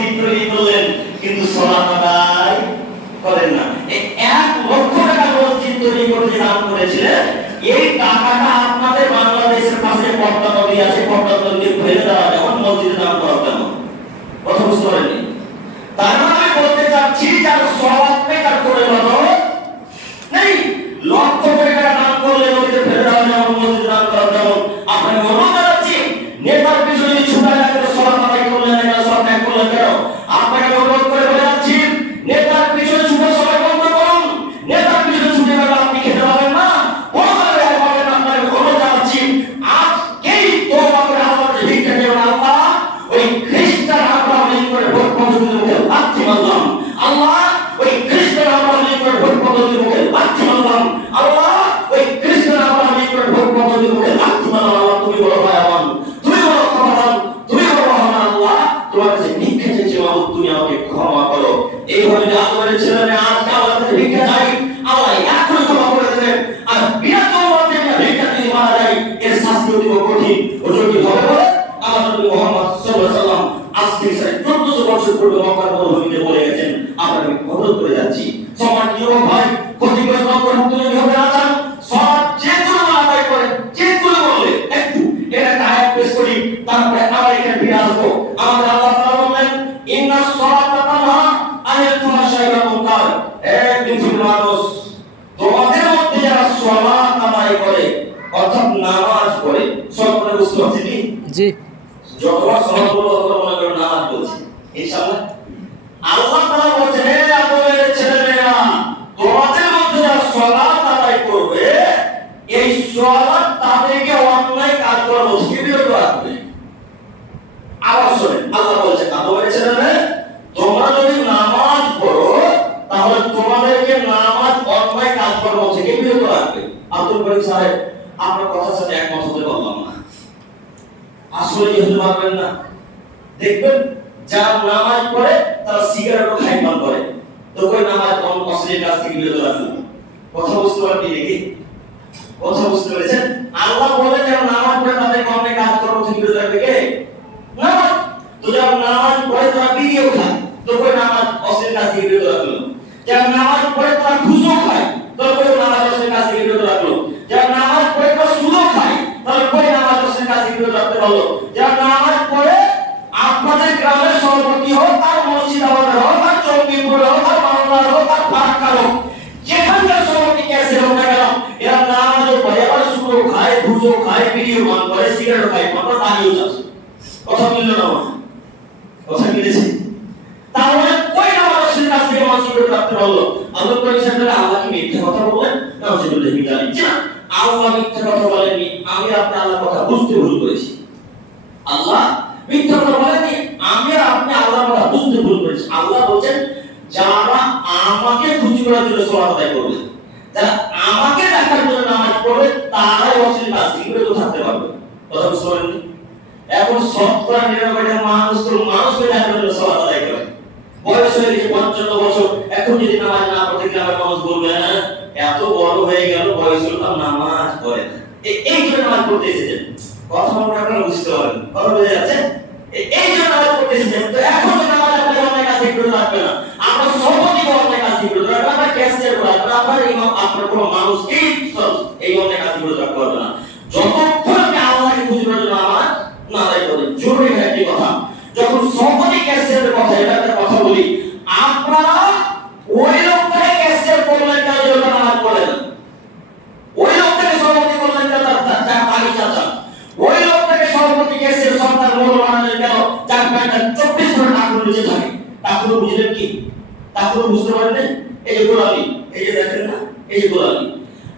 মসজিদ তৈরি করলেন, কিন্তু সলাত আদায় করেন না। এক লক্ষ টাকা মসজিদ তৈরি করতে দান করেছিলেন, এই টাকাটা আপনাদের বাংলাদেশের পাশে পদ্মা নদী আছে, পদ্মা নদীকে ফেলে দেওয়া যেমন মসজিদে দান করা কেমন কথা বুঝতে পারেননি? তার মানে বলতে চাচ্ছি, যার সবাব বেকার করে নেই, লক্ষ আল্লাহ পৃথিবীর মানুষ তোমাদের মধ্যে যারা সলা কামাই করে অর্থাৎ নামাজ পড়ে সব করে বুঝতে পারছি কি? জি। যতবার সলা বলব ততবার মনে করো নামাজ বলছি ইনশাআল্লাহ। আল্লাহ তাআলা বলছেন হে আদমের ছেলেমেয়েরা তোমাদের মধ্যে যারা সলাত আদায় করবে এই সলাত তাদেরকে অন্যায় কাজ করা থেকে বিরত রাখবে আবার শোনেন আল্লাহ বলছে আদমের ছেলেমেয়ে তোমরা যদি নামাজ পড়ো তাহলে তোমাদেরকে নামাজ অন্যায় কাজ করা থেকে বিরত রাখবে আব্দুল করিম সাহেব, আপনার কথার সাথে একমত হতে পারলাম না। আসলে হতে পারবেন না। দেখবেন যারা নামাজ পড়ে, তারা সিগারেটও খাই করে তো কই নামাজ অন্য অশ্লীল কাজ থেকে বিরত রাখুন কথা বুঝতে পারবি নাকি? কথা বুঝতে পেরেছেন? আল্লাহ বলেন, যারা নামাজ পড়ে, তাদের কর্মে কাজ কর্ম থেকে বিরত রাখবে কে? নামাজ। তো যারা নামাজ পড়ে, তারা বিড়িও খায় তো কই নামাজ অশ্লীল কাজ থেকে বিরত রাখল যারা নামাজ পড়ে, তারা ঘুষও খায় তো কই নামাজ অশ্লীল কাজ থেকে বিরত রাখল যারা নামাজ পড়ে তারা সুদও খায় তাহলে কই নামাজ অশ্লীল কাজ থেকে বিরত রাখতে পারল যারা নামাজ পড়ে আপনাদের গ্রামের সভাপতি হোক আর মুর্শিদাবাদের হোক আর চৌকিপুর হোক আর বাংলার হোক আর ফারাক্কার হোক যেখানকার সভাপতি ক্যাসে হোক না কেন এরা নামাজও পড়ে, আবার সুদও খায় ঘুষও খায় বিড়িও পান করে, সিগারেটও খায় আমরা দাঁড়িয়েও যাচ্ছে কথা মিলল না? কথা মিলেছে? তাহলে কই নামাজ অশ্লীল কাজ থেকে মানুষ বিরত রাখতে পারল আল্লাহ করেছেন আল্লাহ কি মিথ্যা কথা বললেন না আমি জানি না, আল্লাহ মিথ্যা কথা বলেননি। আমি আপনার আল্লাহর কথা বুঝতে ভুল করেছি। আল্লাহ মিথ্যা কথা বলেননি, আমি আপনি আল্লাহর কথা বুঝতে ভুল করেছি। আল্লাহ বলছেন, যারা আমাকে খুশি করার জন্য সলাত আদায় করবে। যারা আমাকে দেখার জন্য নামাজ পড়বে, তারাই অশ্লীল কাজ বিরত থাকতে পারবে। কথা বুঝতে পারেননি এখন শতকরা নিরানব্বইটা মানুষ তো মানুষকে দেখার জন্য সলাত আদায় করে। বয়স হয়ে গেছে পঞ্চান্ন বছর, এখন যদি নামাজ না পড়তে গ্রামের মানুষ বলবে হ্যাঁ এত বড় হয়ে গেল, বয়স হলো তার নামাজ না। এই জন্য নামাজ পড়তে এসেছেন। কথা মনে আপনারা বুঝতে পারবেন। কথা বোঝা যাচ্ছে? এই জন্য নামাজ পড়তে এসেছেন। তো এখন নামাজ আপনাকে অনেক থেকে বিরত রাখবে না। আমরা সর্বদিক আমরা আপনার কোনো মানুষকেই এই অনেক কাজ করবে না যতক্ষণ আপনি আল্লাহকে খুশি করার জন্য নামাজ না আদায় করেন জরুরি একটি কথা যখন সর্বদিক ক্যাশিয়ারের কথা এটা একটা কথা বলি আপনারা ওই লোকটাকে ক্যাশিয়ার করলেন কেন যে লোকটা নামাজ পড়ে না ওই লোকটাকে সভাপতি করলেন কেন তার তার- যার বাড়ি চাচা ওই লোকটাকে সভাপতি কেসে সরকার মোড় বানালেন কেন যার প্যান্টটা চব্বিশ ঘণ্টা টাকুর নিচে থাকে টাকুর বুঝলেন কি টাকুর বুঝতে পারলেন এই যে গোলামি এই যে দেখেন না এই যে গোলামি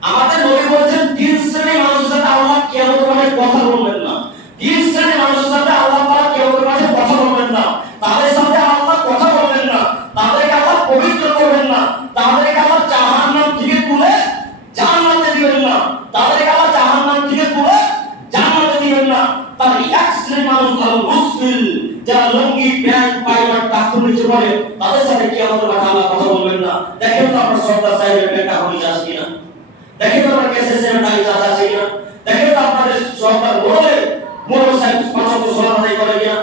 আমাদের নবী বলছেন তিন শ্রেণির মানুষের সাথে আল্লাহ কিয়ামতের মাঠে কথা বলবেন না তিন শ্রেণির মানুষের সাথে আল্লাহ তাআলা কিয়ামতের মাঠে কথা বলবেন না তাদের সাথে আল্লাহ কথা বলবেন না তাদেরকে আল্লাহ পবিত্র করবেন না তাদেরকে আল্লাহ জাহান্নাম থেকে তুলে জান্নাতে দিবেন না তাদেরকে আল্লাহ জাহান্নাম থেকে তুলে জান্নাতে দিবেন তার এক শ্রেণির মানুষ হলো মুসলিম, যারা লুঙ্গি প্যান্ট পায়জামা টাকুর নিচে পড়ে তাদের সাথে কি আমাদের মাঠে আল্লাহ কথা বলবেন না? দেখেন তো আপনার সর্দার সাহেবের প্যান্ট হয়ে যাচ্ছে কিনা? দেখেন তো আপনার কেসে সেভেন টাইম চাষ কিনা? দেখেন তো আপনাদের সরকার বলে মোটর সাইকেল পাঁচ বছর করে কিনা?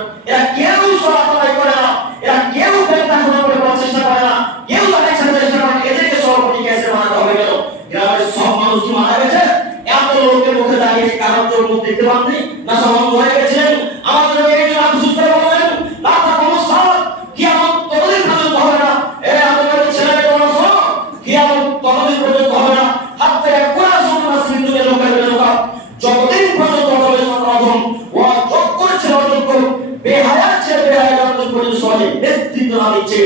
মধ্যে দেখতে পাননি? না সমাপ্ত হয়ে গেছেন আমাদের এই জন্য কেমন আছো কিয়ামত হবে না। হাতে কোরা যতদিন পর্যন্ত হবে ছেলে অযোগ্য বেহায়া ছেলে, বেহায়া যতদিন পর্যন্ত সহি নেতৃত্ব না দিচ্ছে।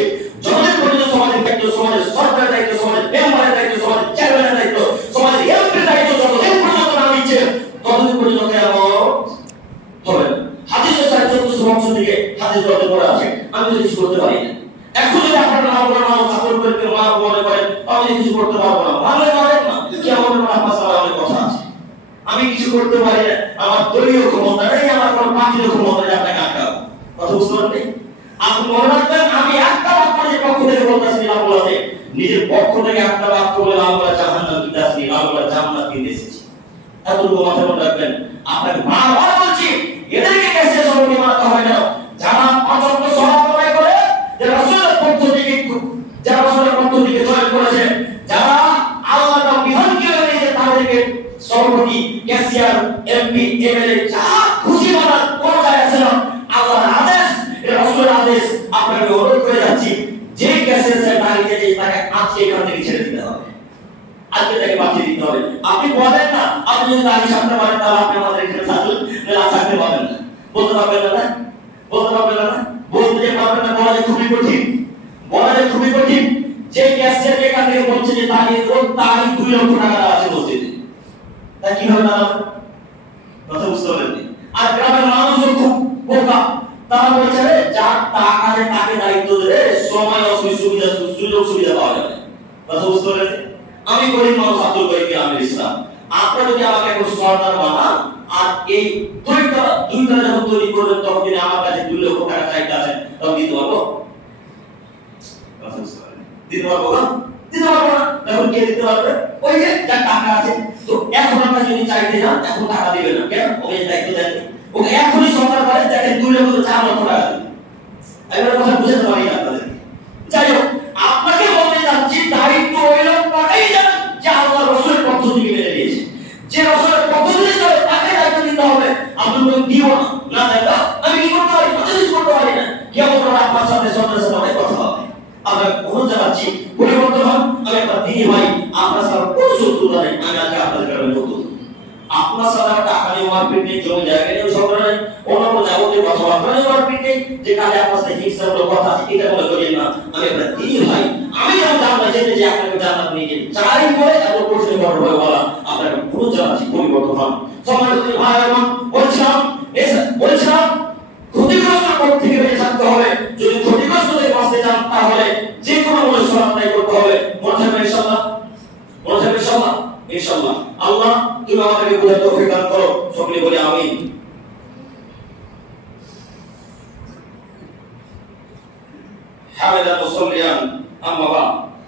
আছে তাকে দায়িত্ব দেবে সময় সুবিধা, সুযোগ সুবিধা পাওয়া যাবে। কথা বুঝতে পারলেন? আমি গরিব মানুষ, আব্দুল করিম গ্রামের ইসলাম। আপনারা যদি আমাকে এখন সরকার বানান, আর এই দুইটা দুইটা যখন তৈরি করবেন, তখন যদি আমার কাছে দুই লক্ষ টাকা চাইতে আসেন তখন দিতে পারব? দিতে পারব না? দিতে পারব না। তখন কে দিতে পারবে? ওই যে, যার টাকা আছে। তো এখন আমরা যদি চাইতে যান, এখন টাকা দিবে না। কেন? ওকে দায়িত্ব দেন ওকে এখনই সরকার করে দেখেন দুই লক্ষ চার লক্ষ টাকা এবার কথা বুঝতে পারি না আপনাদের যাই হোক, আপনাকে বলতে যাচ্ছি দায়িত্ব ওই লোকটাকেই জানেন যে আল্লাহ রসুলের পদ্ধতিকে মেনে নিয়েছে। যে রসুলের পদ্ধতি চলে, তাকে দায়িত্ব দিতে হবে। আপনি বলেন দিও না। না দাদা আমি কি করতে পারি? কত কিছু করতে পারি না। কেমন করে আপনার সাথে সন্তানের সাথে কথা হবে। আপনাকে অনুরোধ জানাচ্ছি, পরিবর্তন হন। আমি একটা দিদি ভাই আপনার সাথে কোনো শত্রুতা নেই আমি আজকে আপনাদের কারণে নতুন। আপনার সাথে টাকা নিয়ে মারপিট নেই, জমি জায়গা নিয়ে ঝগড়া নেই অন্য কোনো যাবতীয় কথাবার্তা নিয়ে যে আপনার সাথে হিংসামূলক কথা এটা মনে করি না আমি একটা দিদি ভাই। আমি যেমন জানলা যেতে যে আপনাকে জান্নাত নিয়ে যেতে চাই করে এত কঠিন বড় হয়ে বলা আপনাকে অনুরোধ জানাচ্ছি পরিবর্তন হন। সম্মানিত ভাই এবং বলছিলাম বলছিলাম, ক্ষতিগ্রস্ত পথ থেকে বেঁচে থাকতে হবে। যদি ক্ষতিগ্রস্ত থেকে বাঁচতে চান, তাহলে যে কোনো মূল্যে সরাতাই করতে হবে। মনে থাকবে ইনশাল্লাহ মনে থাকবে ইনশাল্লাহ ইনশাল্লাহ আল্লাহ, তুমি আমাদেরকে বোঝার তৌফিক দান করো। সকলে বলি, আমিন। হামেদা মুসল্লিয়ান আম্মা বা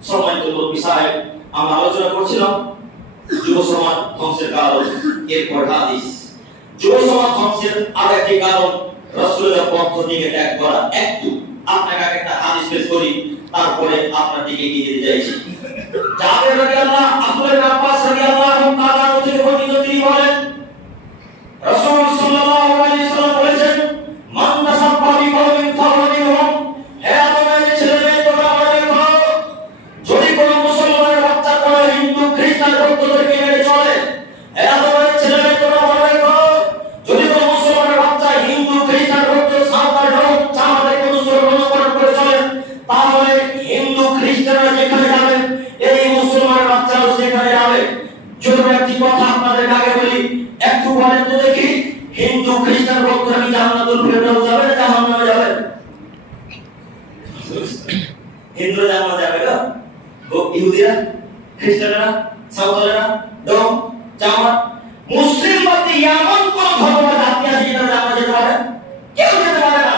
সম্মানিত মুরব্বী সাহেব আমরা আলোচনা করছিলাম, যুব সমাজ ধ্বংসের কারণ, এরপর হাদিস। যুব সমাজ ধ্বংসের আর একটি কারণ, রসুলের পদ্ধতিকে ত্যাগ করা। একটু আপনাকে একটা হাদিস পেশ করি, তারপরে আপনার দিকে এগিয়ে চাইছি। জাবের রাদিয়াল্লাহু আব্বাস সেখানে যাবে। ছোট একটি কথা আপনাদের আগে বলি, একটু বলেন তো দেখি হিন্দু, খ্রিস্টান ভক্তরা কি জান্নাতুল যাবে না যাবে? হিন্দু জান্নাত যাবে না। ইহুদিরা, খ্রিস্টানরা, সাঁওতালেরা, ডম, জামাত, মুসলিম বাদে এমন কোন ধর্ম জাতি আছে যেটা জানা যেতে পারে? কেউ যেতে পারে না।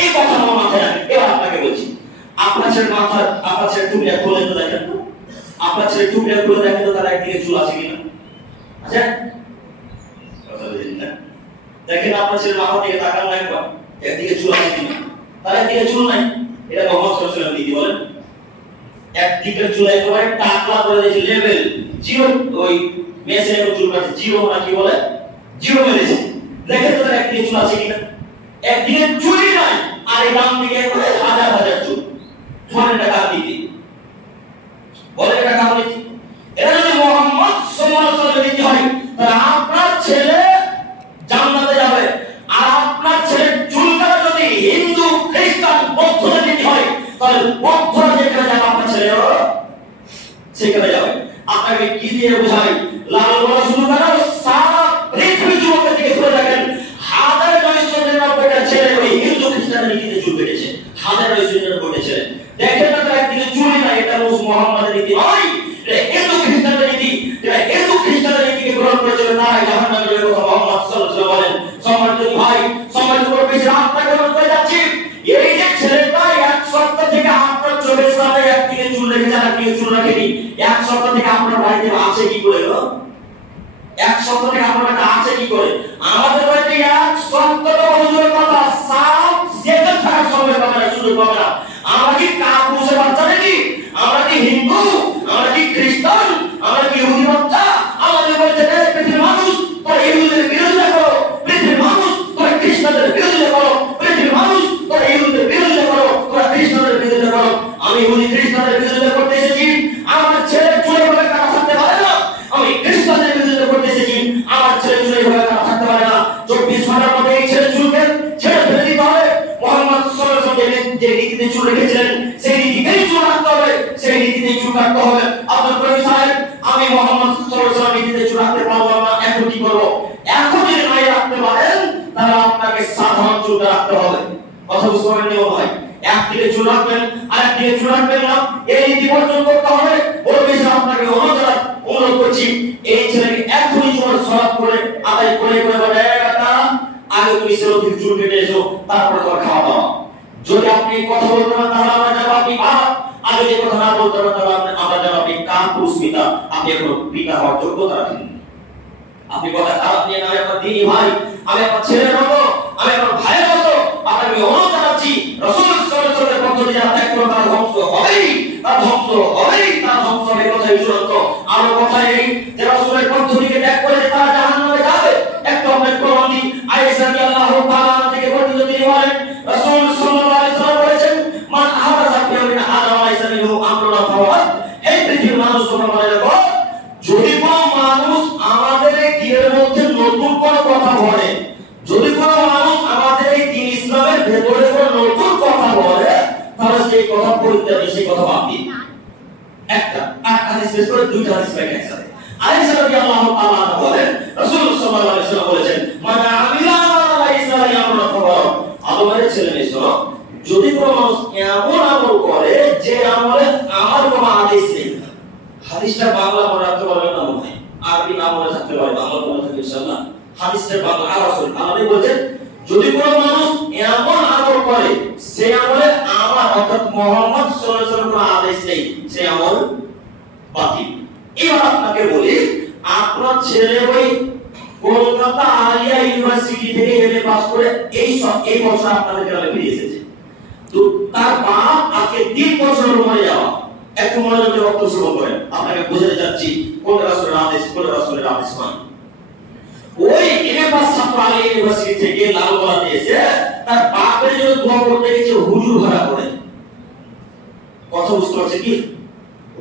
এই কথা আমার মাথায় এবার আপনাকে বলছি, আপনার ছেলে মাথা আপনার ছেলে টুপিটা খুলে তো দেখেন। আপনার ছেলে টুপিটা খুলে দেখেন তো তার একদিকে চুল আছে কিনা। না? দেখেন আপনার ছেলে মাথা দিকে তাকান একবার। একদিকে চুল আছে কিনা? তার একদিকে চুল নাই। এটা মোহাম্মদ বলেন। চুল একেবারে টাকলা করে দিয়েছে লেভেল ওই একটা চুল আছে জিরো না কি বলে? জিরো মেরেছে দেখেন তো তার একদিকে চুল আছে কিনা? একদিকে চুলই নাই, আর এই ডান দিকে হাজার হাজার চুল। ফোনের টাকা দিতে ছেলে সেখানে যাবে। আপনাকে কি দিয়ে বোঝাই? লাল বলা সারা পৃথিবী যুবকের রাখেন হাজার নয়শো নিরানব্বইটা ছেলে ওই হিন্দু, খ্রিস্টানের নীতিতে চুল কেটেছে। হাজার Pai, যে রেখেছিলেন, সেই নীতিতেই চুল হবে, সেই নীতিতেই চুল হবে। আপনার করিম সাহেব, আমি মোহাম্মদ নীতিতে চুল রাখতে পারলাম এখন কি করব? এখন যদি নাই রাখতে পারেন, তাহলে আপনাকে সাধারণ চুল রাখতে হবে। কথা বুঝতে পারেন ভাই? একদিকে চুল রাখবেন আর এক দিকে চুল রাখবেন না। এই নীতি বর্জন করতে হবে ওর বেশি আপনাকে অনুরোধ অনুরোধ করছি এই ছেলেকে এখনই চুল সরাব করে আদায় করে করে বলে "এ বেটা আগে তুমি সেরকম চুল কেটে এসো তারপরে তোমার খাওয়া দাওয়া যদি আপনি এই কথা বলতে আমরা কথা না বলতে আমরা পুরুষ পিতা কথা নিয়ে না আমি আপনার ভাই আমি আপনার ছেলের মতো আমি আপনার ভাইয়ের মতো আপনাকে অনুরোধ জানাচ্ছি রসুল সাল্লাল্লাহু পদ্ধতি যারা ত্যাগ করে তারা ধ্বংস হবেই তার ধ্বংস হবেই তার ধ্বংস হবে কথাই চূড়ান্ত আমার কথা এই যে রসুলের পদ্ধতিকে ত্যাগ করে যদি কোনো এমন আমল করে যে আমলে আমার কোনো আদেশ নেই, হাদিসটা বাংলা মনে রাখতে পারবেন না মনে হয়। আরবি না মনে থাকতে পারে, বাংলা মনে থাকবে ইনশাআল্লাহ। হাদিসটা বাংলা আর আসল আমাদের বলছেন, যদি কোনো মানুষ এমন আমল করে, সে আমলে আমার, অর্থাৎ মোহাম্মদ সাল্লাল্লাহু আলাইহি আদেশ নেই, সে আমল বাতিল। এবার আপনাকে বলি, আপনার ছেলে ওই কলকাতা আলিয়া ইউনিভার্সিটি থেকে এমএ পাস করে এই এই বছর আপনাদের গ্রামে ফিরে এসেছে। তো তার বাপ আজকে তিন বছর মরে যাওয়া। একটু মনোযোগে রক্ত শ্রবণ করেন। আপনাকে বোঝাতে চাচ্ছি, কোন রাসূলের আদেশ কোন রাসূলের আদেশ নয়। ওই এমএ পাস ছাত্র আলী ইউনিভার্সিটি থেকে লালগোলাতে এসে তার বাপের জন্য দোয়া করতে গেছে, হুজুর ভাড়া করে। কথা বুঝতে পারছে কি?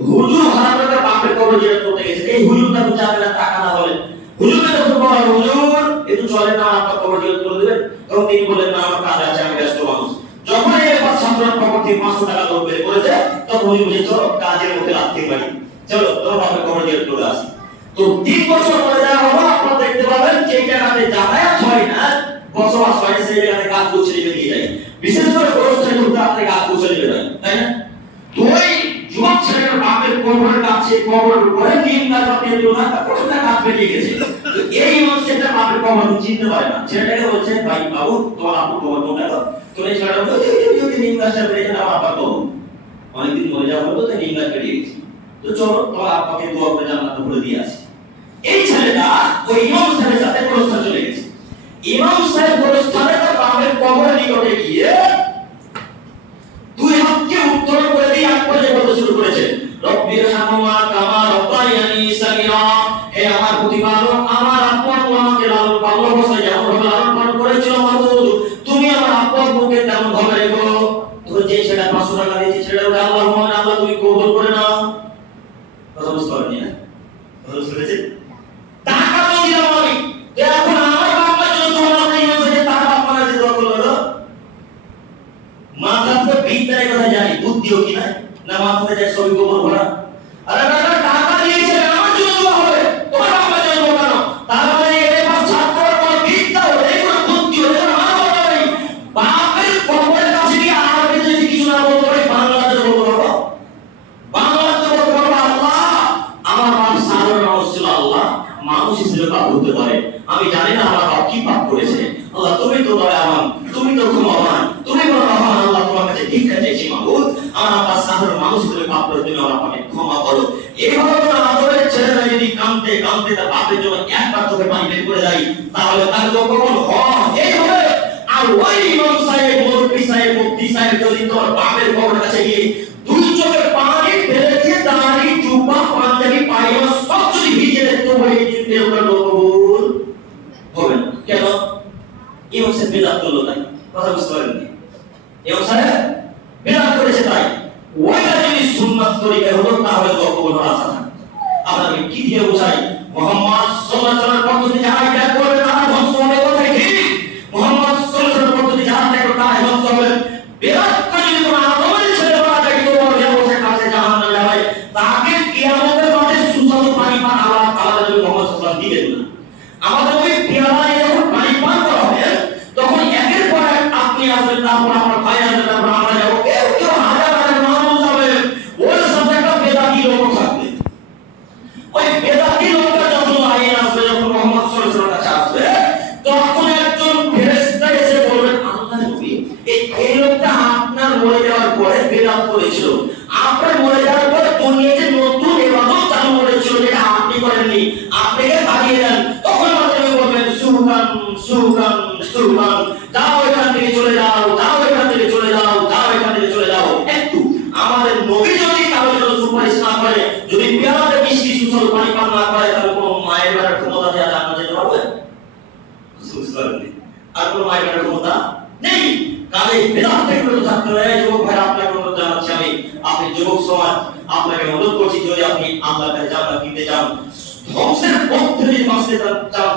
হুজুর ভাড়া করে তার বাপের কবর জিয়ারত করতে গেছে। এই হুজুর তার যাবে না, টাকা না বলে যখন হয়, হুজুর একটু চলে না আপনার কবর জিয়ারত করে দেবেন। তখন তিনি বলেন না আমার কাজ আছে আমি ব্যস্ত মানুষ। যখন এই পাঁচ ছাত্রের পকেট থেকে পাঁচশো টাকা লোক বের করেছে তখন উনি বলে চলো কাজের মধ্যে লাগতে পারি। চলো তোমার বাপের কবর জিয়ারত করে আসি। তো তিন বছর পরে যা হলো আপনারা দেখতে পাবেন যে জায়গাতে যাতায়াত হয় না বসবাস হয় সেই জায়গাতে গাছ গুছিয়ে বেরিয়ে যায়। বিশেষ করে গোরস্থানে ঘুরতে আপনাকে গাছ গুছিয়ে বেরোয় তাই না? তো ওই যুবক ছেলেটার বাপের কবরের কাছে কবরের উপরে নিম গাছ বাপিয়ে দিল না তার গাছ বেরিয়ে গেছে। এই মানুষটা বাপের কবর চিনতে পারে না। ছেলেটাকে বলছে ভাই বাবু তোমার আপু কবর কোনটা তো তো এই ছেলেটা বলছে "ওই, ওই, ওই, ওই, নিম গাছটা বেরিয়ে গেছে আমার কবর অনেকদিন মরে যাওয়ার পর তো নিম গাছ বেরিয়ে গেছে। তো চলো তোমার আব্বাকে দোয়া করে জান্নাতে ভরে দিয়ে আসি। এই ছেলেটা ওই ইমাম সাহেবের সাথে গোরস্থান চলে গেছে। ইমাম সাহেব গোরস্থানে তার বাপের কবরের নিকটে তোর বাপের কবর কাছে গিয়ে দুই চোখের পানি ফেলে দিয়ে দাঁড়িয়ে জুব্বা পাঞ্জাবি পায়জামা সব যদি ভিজে দেখতে হবে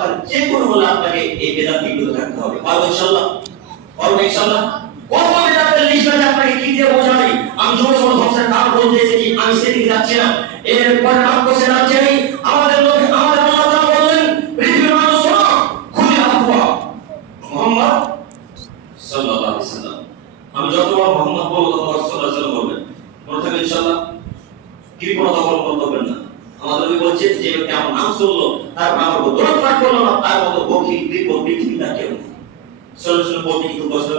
পারেন যে কোনো হলে আপনাকে এই বেদাত নিগুলো থাকতে হবে। পারব ইনশাল্লাহ পারব ইনশাল্লাহ কত বেদাতের লিস্ট আছে, আপনাকে কি দিয়ে বোঝাই আমি ছোট ছোট সমস্যার নাম বলতে এসেছি, আমি সেদিকে যাচ্ছি না। এর পরে নাম করছে যাচ্ছি আমি আমাদের লোক, আমাদের আল্লাহ তাআলা বললেন, পৃথিবীর মানুষ শোনো, খুলি আফওয়া মুহাম্মদ সাল্লাল্লাহু আলাইহি সাল্লাম। আমি যতবার মোহাম্মদ বলব, ততবার সাল্লাল্লাহু আলাইহি বলবেন। মনে থাকবে ইনশাআল্লাহ? কৃপণতা অবলম্বন করবেন না। আমাদের বলছে যে ব্যক্তি আমার নাম শুনলো। তার আমার মতো দরদ পাঠ না, তার মতো দিব না কেউ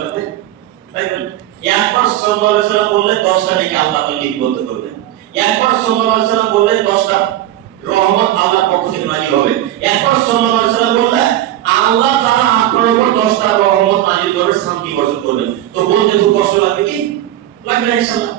লাগবে। একবার সাল্লাল্লাহু আলাইহি বললে 10টা নাকি আল্লাহ তাআলা লিপিবদ্ধ করবেন। একবার বললে 10টা রহমত পক্ষ থেকে নাজিল হবে। একবার বললে আল্লাহ আপনার উপর 10টা রহমত নাজিল করে শান্তি বর্ষণ করবেন। তো বলতে খুব কষ্ট লাগবে কি? লাগবে ইনশাআল্লাহ।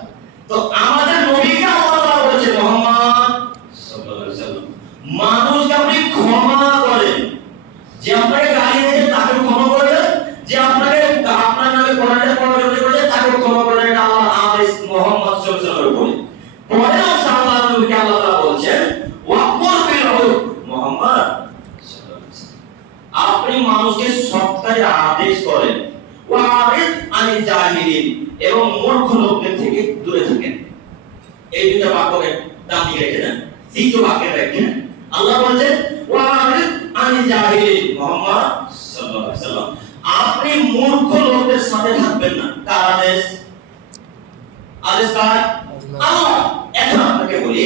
মূর্খ লোকদের সাথে থাকবেন না। তার আদেশ? আদেশ তার আল্লাহ এখন আপনাকে বলি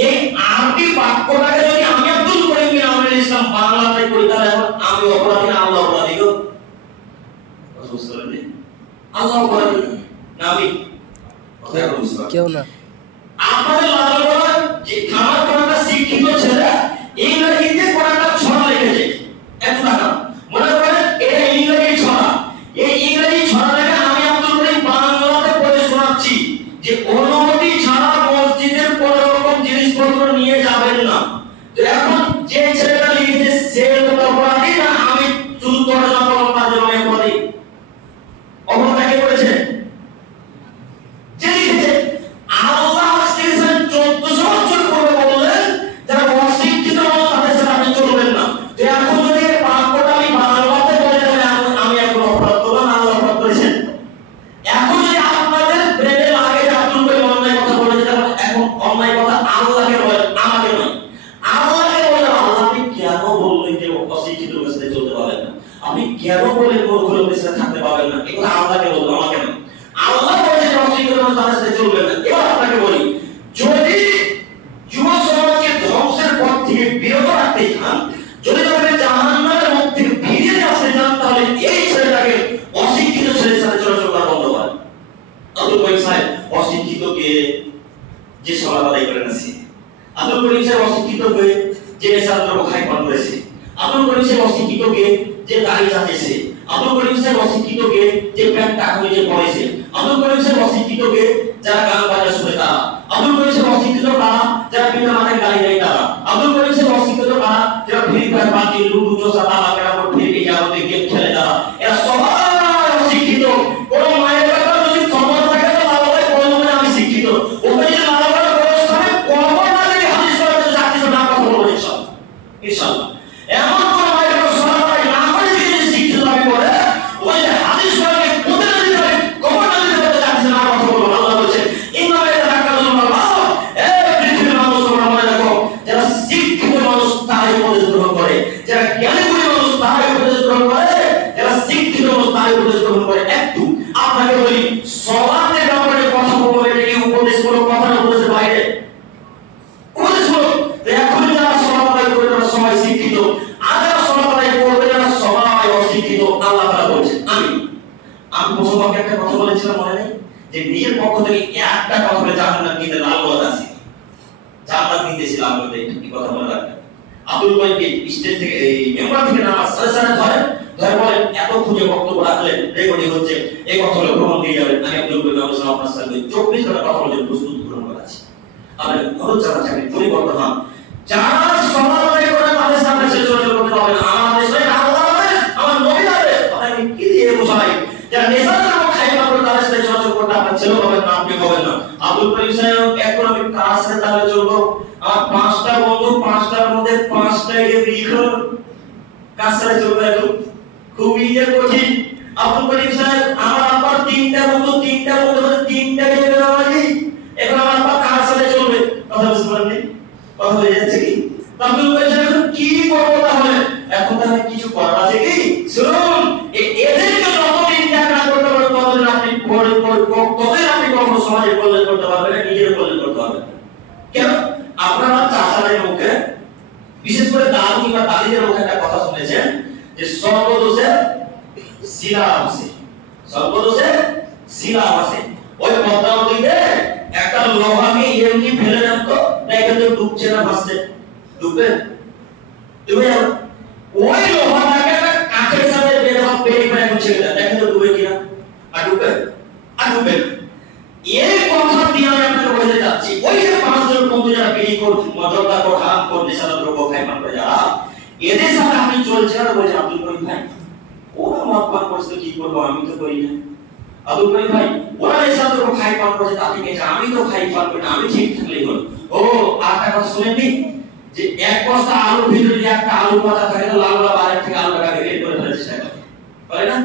এই আরবি বাক্যটাকে যদি আমি আব্দুল করিম বিন ইসলাম বাংলাতে করি তাহলে এখন আমি অপরাধী না আল্লাহ অপরাধী গো আল্লাহ অপরাধী না আমি? কেউ না আপনাদের যে খামার করাটা শিক্ষিত ছেলে এই লড়াইতে করিম সাহেব অশিক্ষিতকে যে সলাত করে আছে আব্দুল করিম সাহেব অশিক্ষিতকে যে নেশার দ্রব্য খায় পান করেছে। আব্দুল করিম সাহেব অশিক্ষিতকে যে দাড়ি চাটেছে আব্দুল করিম সাহেব অশিক্ষিতকে যে প্যান্ট টাকুরে যে পড়েছে। আব্দুল করিম সাহেব অশিক্ষিতকে যারা গান বাজনা শুনে তারা। আব্দুল করিম সাহেব অশিক্ষিত তারা যারা পিতা মাতার গাড়ি নেয় তারা। আব্দুল করিম সাহেব অশিক্ষিত তারা যারা ফ্রি ফায়ার পার্টি লুডু, চোষা তারা কেনা করতে খরচ যারা চাকরি পরিবর্তন হন যারা সমালোচনা করে তাদের সামনে শেষ হতে করতে হবে আমার দেশে আল্লাহ আমার নবী আদেশ আপনাকে কি দিয়ে বোঝাই? যারা নেশার নাম খাইবা করে তাদের সাথে যোগাযোগ করতে আপনার ছেলে হবেন না আপনি হবেন না। আব্দুল করিম সাহেব এখন আমি কার তাহলে চলবো? আমার পাঁচটা বন্ধু, পাঁচটার মধ্যে পাঁচটা এর লিখো কার সাথে চলবো এখন? খুবই যে কঠিন। আব্দুল করিম আমার বিশেষ করে দাদু কিংবা দাদিদের মুখে একটা কথা শুনেছেন যে সর্বদোষে শিলা আছে। সর্বদোষে শিলা আছে। ওই পদ্মা নদীতে একটা লোহাকে এমনি ফেলে দেন তো দেখে তো ডুবছে না ভাসছে? ডুববে? ডুবে যাবে ওই লোহাটাকে একটা কাঠের সাথে বেঁধে বা পেরে ফেলে এখন ছেড়ে দেন। দেখে তো ডুবে কিনা আর ডুববে? আর ডুববে না। এই কথা দিয়ে আমি আপনাকে বলতে চাচ্ছি ওই যে পাঁচজন বন্ধু যারা বিড়ি কর মজলদা কর এদের সাথে আমি চলছেন আর বলছে আব্দুল করিম ভাই। ওরা মদ পান করছে, কি করব আমি তো করি না। আব্দুল করিম ভাই, ওরা নেশাদার দ্রব্য খাই পান করছে, তাতে কি আমি তো খাই পান করি না, আমি ঠিক থাকলেই হল। ও, আর একটা কথা শুনেননি? যে এক বস্তা আলুর ভিতরে একটা আলু পাতা থাকে লাল লাল বাইরে থেকে আলু টাকা বের করে ফেলেছে করে। না?